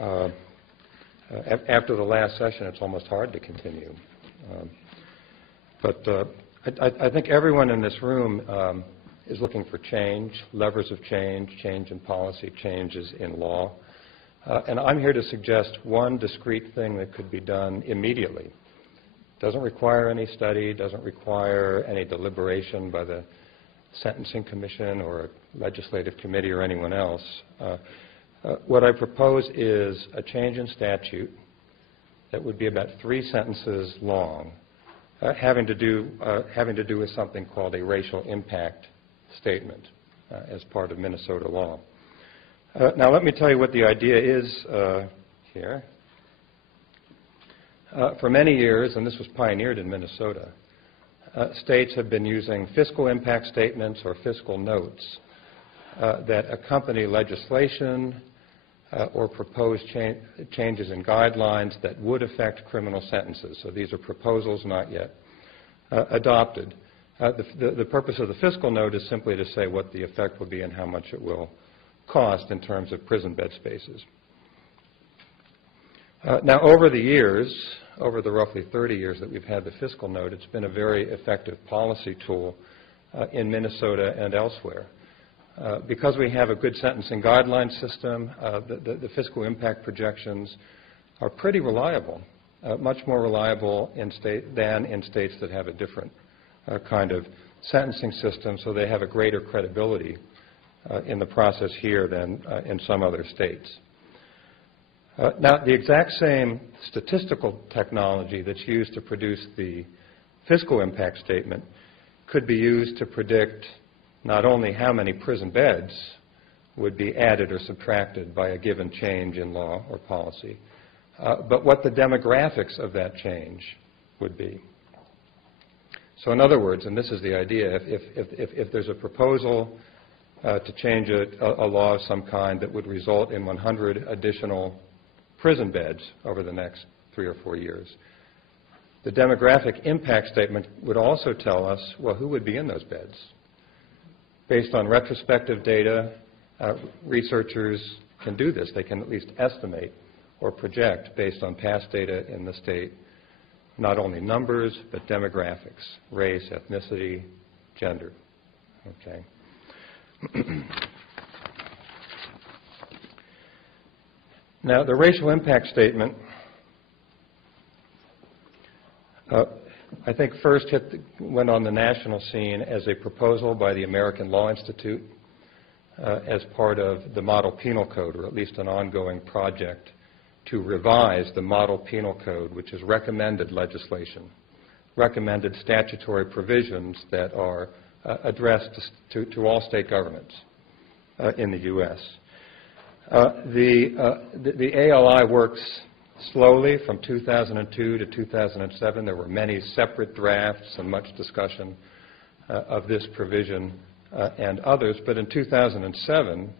After the last session, it's almost hard to continue. I think everyone in this room is looking for change, levers of change, change in policy, changes in law. And I'm here to suggest one discrete thing that could be done immediately. Doesn't require any study, doesn't require any deliberation by the Sentencing Commission or a legislative committee or anyone else. What I propose is a change in statute that would be about 3 sentences long, having to do with something called a racial impact statement as part of Minnesota law. Now let me tell you what the idea is here. For many years, and this was pioneered in Minnesota, states have been using fiscal impact statements or fiscal notes that accompany legislation or proposed changes in guidelines that would affect criminal sentences. So these are proposals not yet adopted. The purpose of the fiscal note is simply to say what the effect will be and how much it will cost in terms of prison bed spaces. Now, over the years, over the roughly 30 years that we've had the fiscal note, it's been a very effective policy tool in Minnesota and elsewhere. Because we have a good sentencing guideline system, the fiscal impact projections are pretty reliable, much more reliable than in states that have a different kind of sentencing system, so they have a greater credibility in the process here than in some other states. Now, the exact same statistical technology that's used to produce the fiscal impact statement could be used to predict not only how many prison beds would be added or subtracted by a given change in law or policy, but what the demographics of that change would be. So in other words, and this is the idea, if there's a proposal to change a law of some kind that would result in 100 additional prison beds over the next 3 or 4 years, the demographic impact statement would also tell us, well, who would be in those beds? Based on retrospective data, researchers can do this. They can at least estimate or project based on past data in the state, not only numbers, but demographics, race, ethnicity, gender. Okay. Now, the racial impact statement, I think first went on the national scene as a proposal by the American Law Institute as part of the Model Penal Code, or at least an ongoing project to revise the Model Penal Code, which is recommended legislation, recommended statutory provisions that are addressed to all state governments in the U.S. The ALI works slowly from 2002 to 2007. There were many separate drafts and much discussion of this provision and others. But in 2007,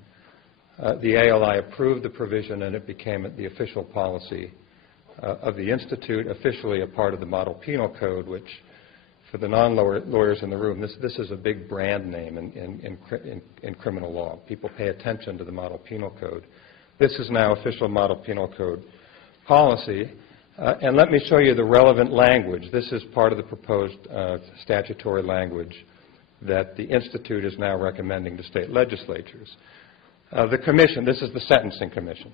the ALI approved the provision and it became the official policy of the Institute, officially a part of the Model Penal Code, which for the non-lawyers in the room, this is a big brand name in criminal law. People pay attention to the Model Penal Code. This is now official Model Penal Code policy. And let me show you the relevant language. This is part of the proposed statutory language that the Institute is now recommending to state legislatures. The Commission, this is the Sentencing Commission.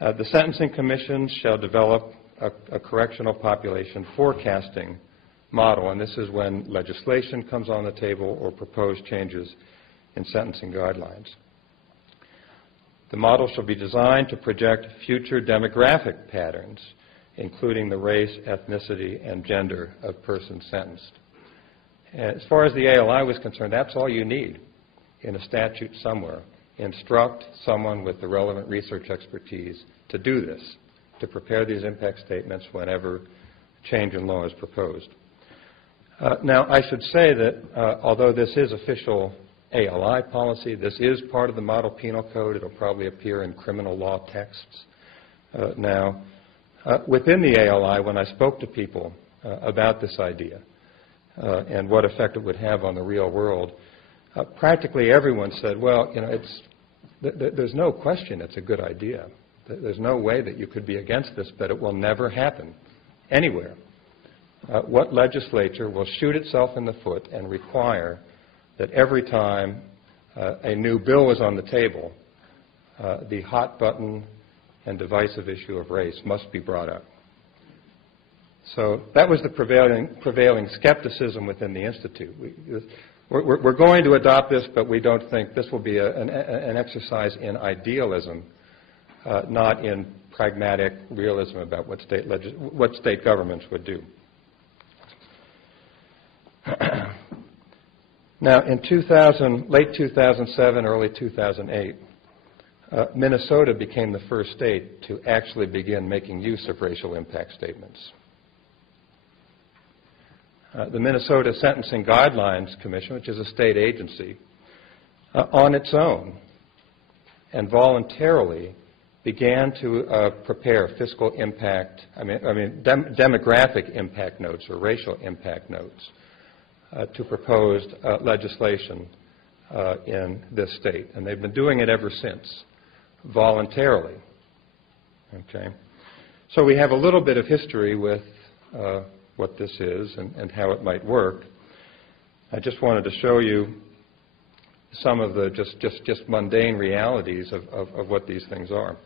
The Sentencing Commission shall develop a correctional population forecasting model, and this is when legislation comes on the table or proposed changes in sentencing guidelines. The model shall be designed to project future demographic patterns, including the race, ethnicity, and gender of persons sentenced. As far as the ALI was concerned, that's all you need in a statute somewhere. Instruct someone with the relevant research expertise to do this, to prepare these impact statements whenever change in law is proposed. Now, I should say that although this is official ALI policy, this is part of the Model Penal Code. It'll probably appear in criminal law texts now. Within the ALI, when I spoke to people about this idea and what effect it would have on the real world, practically everyone said, well, you know, there's no question it's a good idea, There's no way that you could be against this, but it will never happen anywhere. What legislature will shoot itself in the foot and require that every time a new bill is on the table, the hot button and divisive issue of race must be brought up? So that was the prevailing skepticism within the Institute. We're going to adopt this, but we don't think this will be an exercise in idealism, not in pragmatic realism about what state governments would do. Now, in late 2007, early 2008, Minnesota became the first state to actually begin making use of racial impact statements. The Minnesota Sentencing Guidelines Commission, which is a state agency, on its own and voluntarily began to prepare fiscal impact, demographic impact notes or racial impact notes to proposed legislation in this state. And they've been doing it ever since, voluntarily. Okay? So we have a little bit of history with what this is and how it might work. I just wanted to show you some of the just mundane realities of what these things are.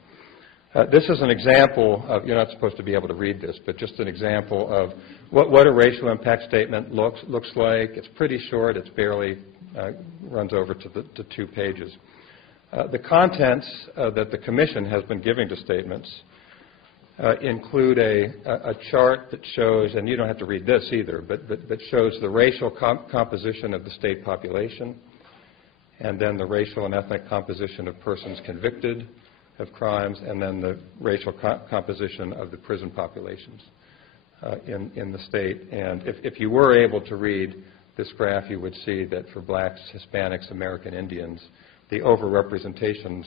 This is an example of, you're not supposed to be able to read this, but just an example of what a racial impact statement looks like. It's pretty short. It's barely runs over to 2 pages. The contents that the Commission has been giving to statements include a chart that shows, and you don't have to read this either, but shows the racial composition of the state population, and then the racial and ethnic composition of persons convicted of crimes, and then the racial composition of the prison populations in the state. And if you were able to read this graph, you would see that for blacks, Hispanics, American Indians, the overrepresentations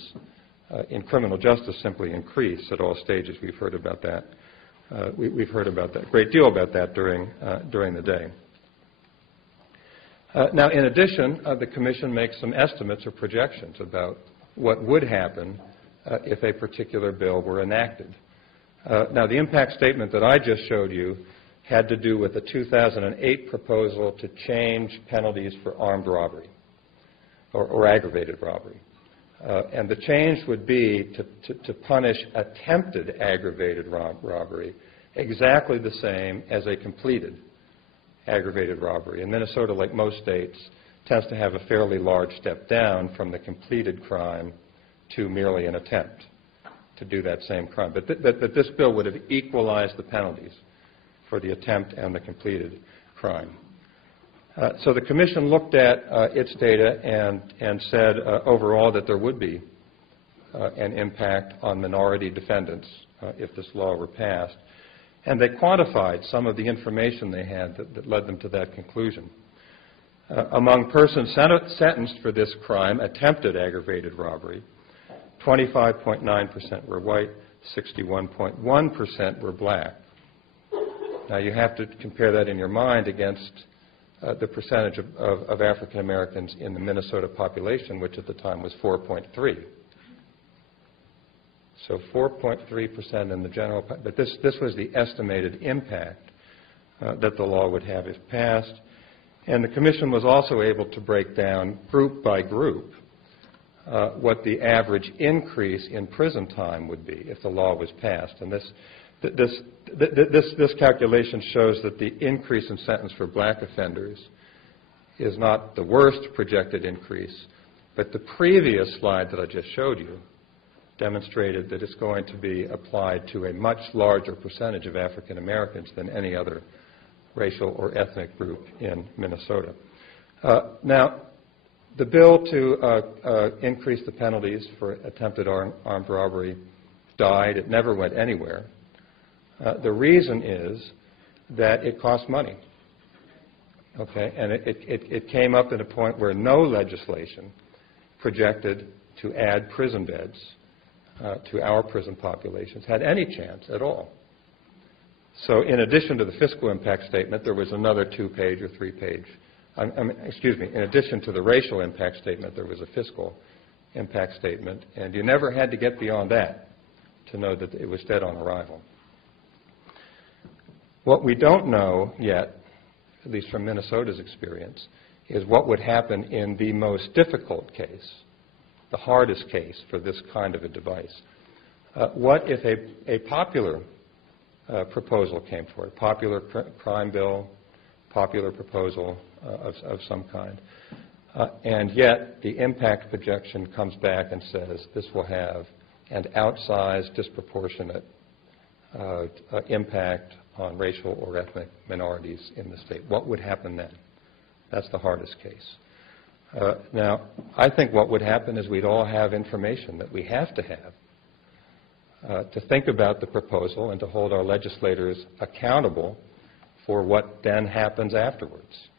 in criminal justice simply increase at all stages. We've heard about that. We've heard about that, a great deal about that during the day. Now, in addition, the Commission makes some estimates or projections about what would happen if a particular bill were enacted. Now, the impact statement that I just showed you had to do with the 2008 proposal to change penalties for armed robbery or aggravated robbery. And the change would be to punish attempted aggravated robbery exactly the same as a completed aggravated robbery. And Minnesota, like most states, tends to have a fairly large step down from the completed crime to merely an attempt to do that same crime. But this bill would have equalized the penalties for the attempt and the completed crime. So the Commission looked at its data and said overall that there would be an impact on minority defendants if this law were passed. And they quantified some of the information they had that led them to that conclusion. Among persons sentenced for this crime, attempted aggravated robbery, 25.9% were white, 61.1% were black. Now you have to compare that in your mind against the percentage of African Americans in the Minnesota population, which at the time was 4.3. So 4.3% in the general, but this was the estimated impact that the law would have if passed. And the Commission was also able to break down group by group what the average increase in prison time would be if the law was passed. And this calculation shows that the increase in sentence for black offenders is not the worst projected increase, but the previous slide that I just showed you demonstrated that it's going to be applied to a much larger percentage of African Americans than any other racial or ethnic group in Minnesota. Now, the bill to increase the penalties for attempted armed robbery died. It never went anywhere. The reason is that it costs money. Okay, and it came up at a point where no legislation projected to add prison beds to our prison populations had any chance at all. So in addition to the fiscal impact statement, there was another 2-page or 3-page, in addition to the racial impact statement, there was a fiscal impact statement, and you never had to get beyond that to know that it was dead on arrival. What we don't know yet, at least from Minnesota's experience, is what would happen in the most difficult case, the hardest case for this kind of a device. What if a popular proposal came forward, popular crime bill, popular proposal of some kind, and yet the impact projection comes back and says this will have an outsized, disproportionate impact on racial or ethnic minorities in the state? What would happen then? That's the hardest case. Now, I think what would happen is we'd all have information that we have to have to think about the proposal and to hold our legislators accountable for what then happens afterwards.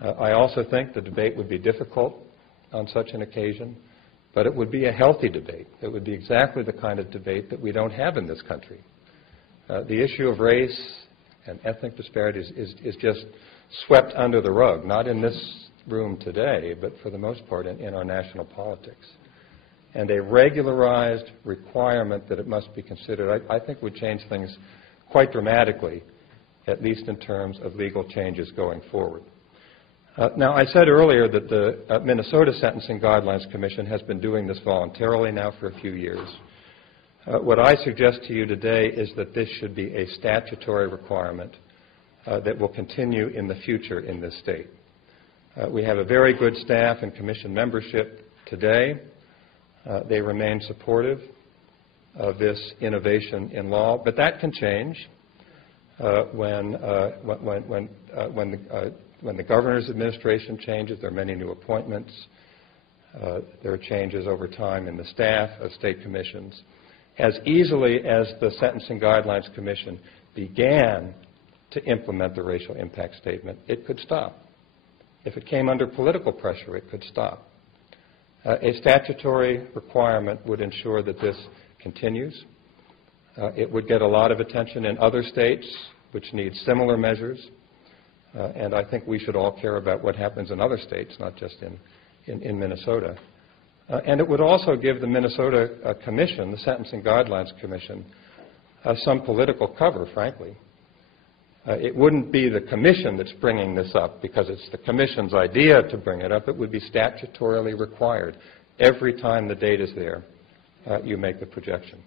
I also think the debate would be difficult on such an occasion, but it would be a healthy debate. It would be exactly the kind of debate that we don't have in this country. The issue of race and ethnic disparities is just swept under the rug, not in this room today, but for the most part in our national politics. And a regularized requirement that it must be considered, I think, would change things quite dramatically, at least in terms of legal changes going forward. Now, I said earlier that the Minnesota Sentencing Guidelines Commission has been doing this voluntarily now for a few years. What I suggest to you today is that this should be a statutory requirement that will continue in the future in this state. We have a very good staff and commission membership today. They remain supportive of this innovation in law, but that can change when the governor's administration changes. There are many new appointments. There are changes over time in the staff of state commissions. As easily as the Sentencing Guidelines Commission began to implement the racial impact statement, it could stop. If it came under political pressure, it could stop. A statutory requirement would ensure that this continues. It would get a lot of attention in other states which need similar measures. And I think we should all care about what happens in other states, not just in Minnesota. And it would also give the Minnesota Commission, the Sentencing Guidelines Commission, some political cover, frankly. It wouldn't be the Commission that's bringing this up because it's the Commission's idea to bring it up. It would be statutorily required. Every time the date is there, you make the projection.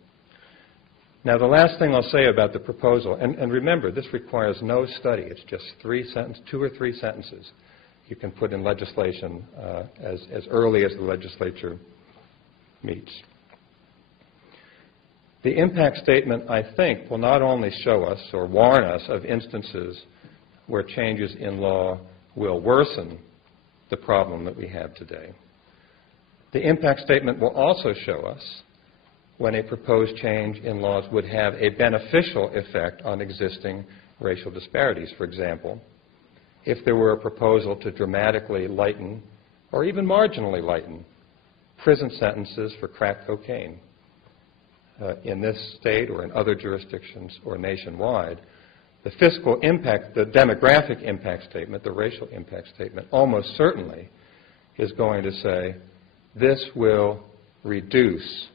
Now, the last thing I'll say about the proposal, and remember, this requires no study. It's just 2 or 3 sentences you can put in legislation as early as the legislature meets. The impact statement, I think, will not only show us or warn us of instances where changes in law will worsen the problem that we have today. The impact statement will also show us when a proposed change in laws would have a beneficial effect on existing racial disparities. For example, if there were a proposal to dramatically lighten or even marginally lighten prison sentences for crack cocaine in this state or in other jurisdictions or nationwide, the fiscal impact, the demographic impact statement, the racial impact statement, almost certainly is going to say this will reduce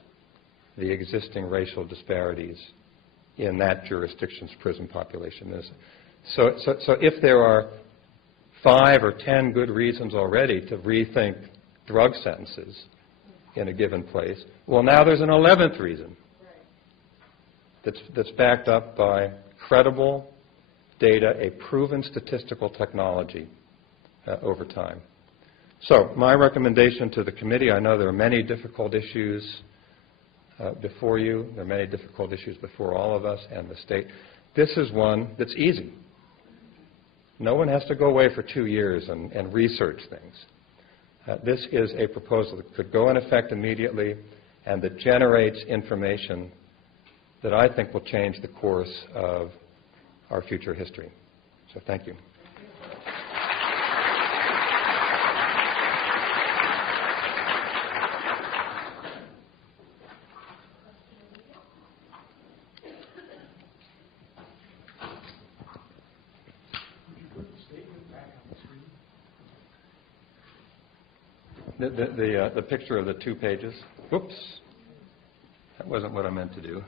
the existing racial disparities in that jurisdiction's prison population. So if there are 5 or 10 good reasons already to rethink drug sentences in a given place, well, now there's an 11th reason that's backed up by credible data, a proven statistical technology over time. So my recommendation to the committee, I know there are many difficult issues before you. There are many difficult issues before all of us and the state. This is one that's easy. No one has to go away for 2 years and research things. This is a proposal that could go in effect immediately and that generates information that I think will change the course of our future history. So thank you. The picture of the 2 pages. Whoops. That wasn't what I meant to do.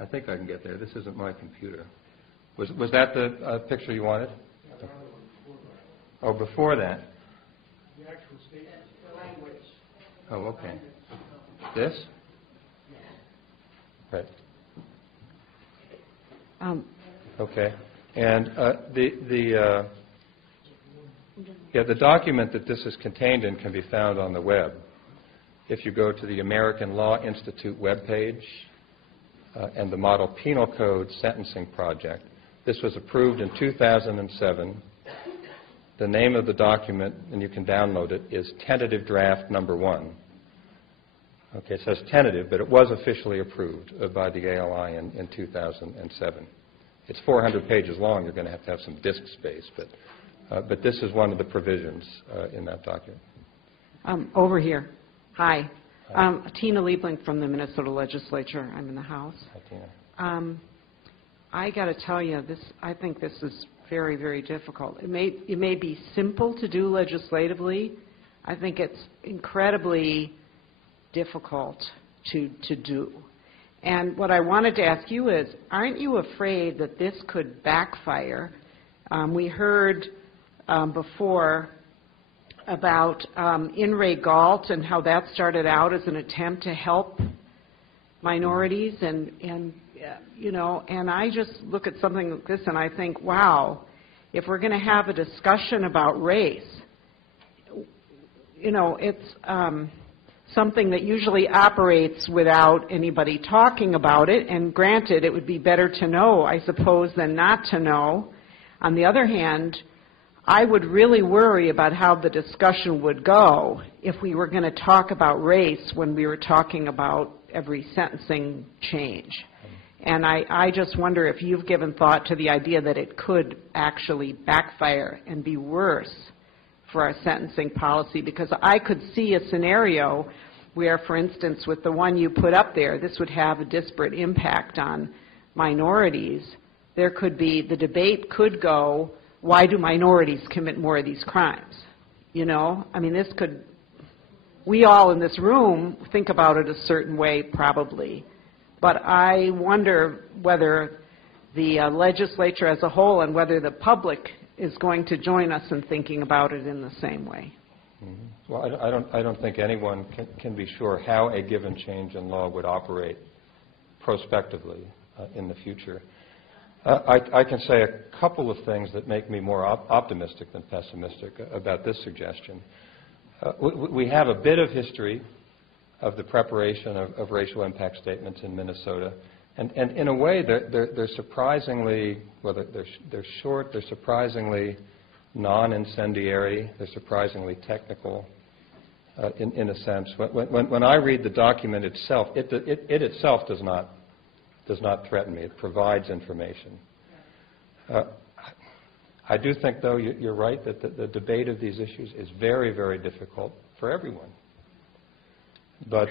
I think I can get there. This isn't my computer. Was that the picture you wanted? Oh, before that. The actual statement. The language. Oh, okay. This? Right. Okay. And the document that this is contained in can be found on the web. If you go to the American Law Institute webpage and the Model Penal Code Sentencing Project, this was approved in 2007. The name of the document, and you can download it, is Tentative Draft Number 1. Okay, it says tentative, but it was officially approved by the ALI in 2007. It's 400 pages long. You're going to have some disk space, but this is one of the provisions in that document. Over here. Hi. Tina Liebling from the Minnesota Legislature. I'm in the House. Hi, Tina. I got to tell you, I think this is very, very difficult. It may be simple to do legislatively. I think it's incredibly difficult to do. And what I wanted to ask you is, aren't you afraid that this could backfire? We heard before about In re Galt and how that started out as an attempt to help minorities, and I just look at something like this and I think, wow, if we're going to have a discussion about race, it's something that usually operates without anybody talking about it, and granted, it would be better to know, I suppose, than not to know. On the other hand, I would really worry about how the discussion would go if we were going to talk about race when we were talking about every sentencing change. And I just wonder if you've given thought to the idea that it could actually backfire and be worse for our sentencing policy, because I could see a scenario where, for instance, with the one you put up there, this would have a disparate impact on minorities. There could be, the debate could go, why do minorities commit more of these crimes? I mean, this could, we all in this room think about it a certain way probably, but I wonder whether the legislature as a whole and whether the public is going to join us in thinking about it in the same way. Mm-hmm. Well, I don't think anyone can be sure how a given change in law would operate prospectively in the future. I can say a couple of things that make me more optimistic than pessimistic about this suggestion. We have a bit of history of the preparation of racial impact statements in Minnesota, and in a way they're surprisingly, well, they're short, they're surprisingly non-incendiary, they're surprisingly technical in a sense. When I read the document itself, it itself does not threaten me. It provides information. I do think, though, you're right that the debate of these issues is very, very difficult for everyone. But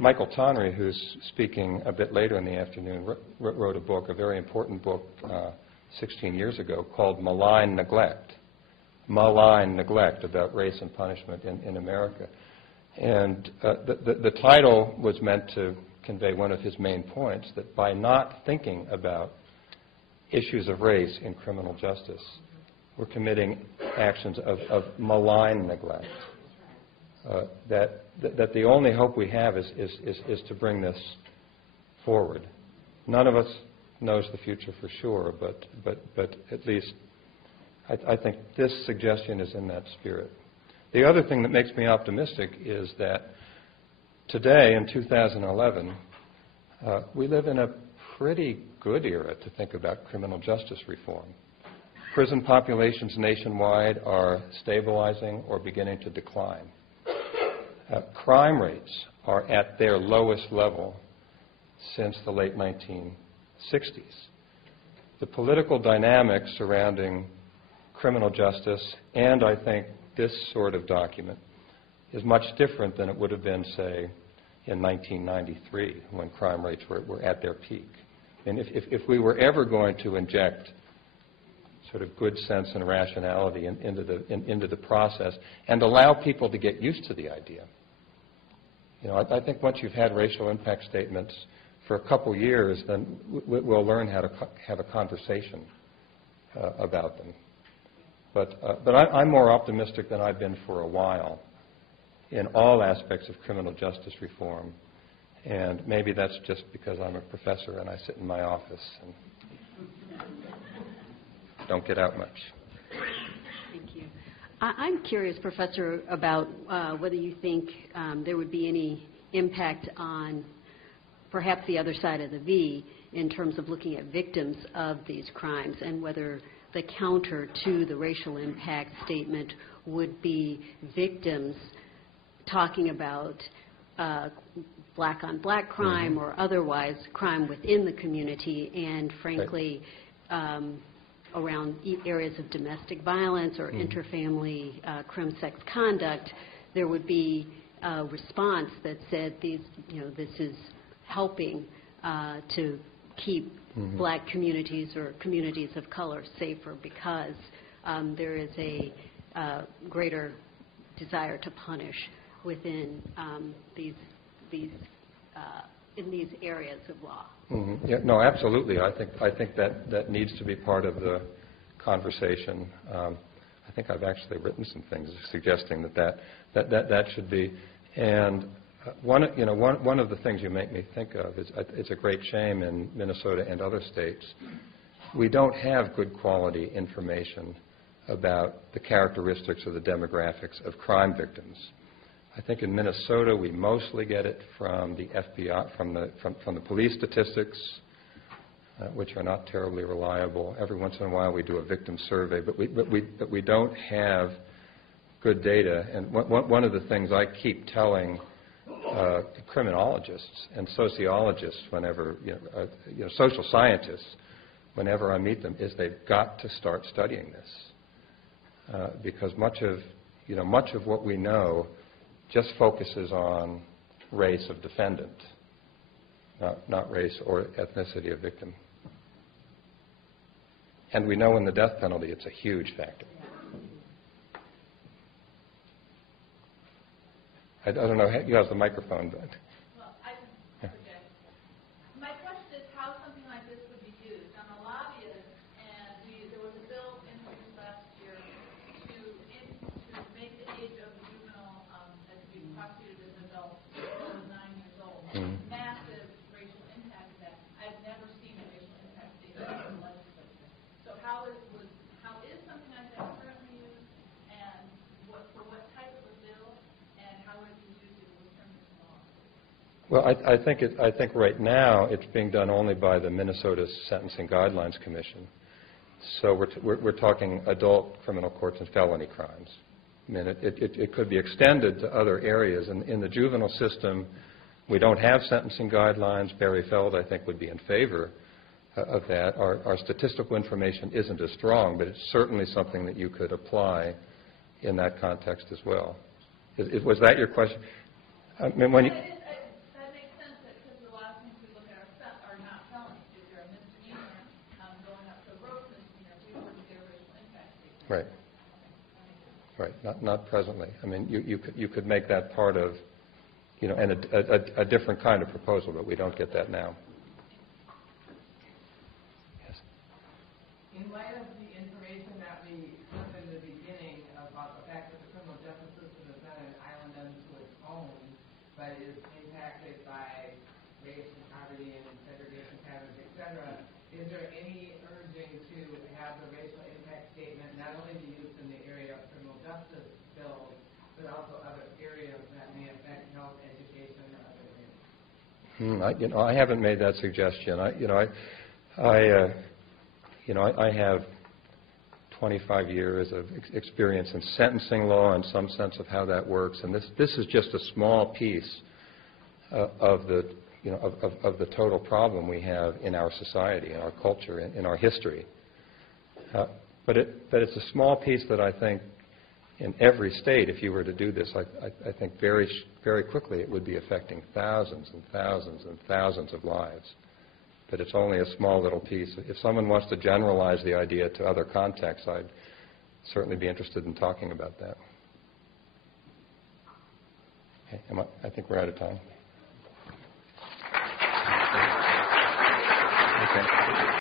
Michael Tendre, who's speaking a bit later in the afternoon, wrote a book, a very important book, 16 years ago, called Malign Neglect. Malign Neglect, about race and punishment in America. And the title was meant to convey one of his main points, that by not thinking about issues of race in criminal justice, we're committing actions of malign neglect. That the only hope we have is to bring this forward. None of us knows the future for sure, but at least I think this suggestion is in that spirit. The other thing that makes me optimistic is that today, in 2011, we live in a pretty good era to think about criminal justice reform. Prison populations nationwide are stabilizing or beginning to decline. Crime rates are at their lowest level since the late 1960s. The political dynamics surrounding criminal justice, and I think this sort of document, is much different than it would have been, say, in 1993, when crime rates were at their peak. And if we were ever going to inject sort of good sense and rationality into the process, and allow people to get used to the idea. You know, I think once you've had racial impact statements for a couple years, then we'll learn how to have a conversation about them. But I'm more optimistic than I've been for a while in all aspects of criminal justice reform. And maybe that's just because I'm a professor and I sit in my office and don't get out much. Thank you. I'm curious, Professor, about whether you think there would be any impact on perhaps the other side of the V in terms of looking at victims of these crimes, and whether the counter to the racial impact statement would be victims talking about black-on-black crime or otherwise crime within the community, and frankly around areas of domestic violence or interfamily crim-sex conduct, there would be a response that said this is helping to keep black communities or communities of color safer because there is a greater desire to punish within in these areas of law. Yeah, no, absolutely. I think that needs to be part of the conversation. I think I've actually written some things suggesting that should be. And one of the things you make me think of is it's a great shame in Minnesota and other states we don't have good quality information about the characteristics or the demographics of crime victims. I think in Minnesota we mostly get it from the FBI, from the police statistics, which are not terribly reliable. Every once in a while we do a victim survey, but we don't have good data. And one of the things I keep telling criminologists and sociologists, whenever social scientists, whenever I meet them, is they've got to start studying this because much of what we know just focuses on race of defendant, not race or ethnicity of victim. And we know in the death penalty it's a huge factor. I don't know, you have the microphone, but... Well, I can project. My question is how something like this would be used. I'm a lobbyist, and there was a bill introduced last year to make the age of the juvenile as to be prosecuted as an adult below 9 years old. Massive racial impact of that. I've never seen a racial impact statement in the legislature. So how is something like that currently used, and for what type of a bill, and how would it be used if it was turned into law? Well, I think right now it's being done only by the Minnesota Sentencing Guidelines Commission. So we're talking adult criminal courts and felony crimes. I mean, it could be extended to other areas. In the juvenile system, we don't have sentencing guidelines. Barry Feld, I think, would be in favor of that. Our statistical information isn't as strong, but it's certainly something that you could apply in that context as well. Was that your question? I mean, when you... That makes sense because a lot of things we look at are not felonies. If you're a misdemeanor going up to a gross misdemeanor, we wouldn't get a racial impact statement. Right. Right. Not presently. I mean, you could make that part of, and a different kind of proposal, but we don't get that now. Yes. In light of the information that we heard in the beginning about the fact that the criminal justice system is not an island unto its own, but is impacted by race and poverty and segregation patterns, et cetera, is there any urging to have the racial impact statement not only be used in the area of criminal justice bills, but also other areas that may affect health, education, or other areas? I haven't made that suggestion. I have 25 years of experience in sentencing law and some sense of how that works, and this is just a small piece of the total problem we have in our society, in our culture, in our history. But it's a small piece that I think in every state, if you were to do this, I think very, very quickly it would be affecting thousands and thousands and thousands of lives. but it's only a small little piece. If someone wants to generalize the idea to other contexts, I'd certainly be interested in talking about that. Okay, I think we're out of time. Okay.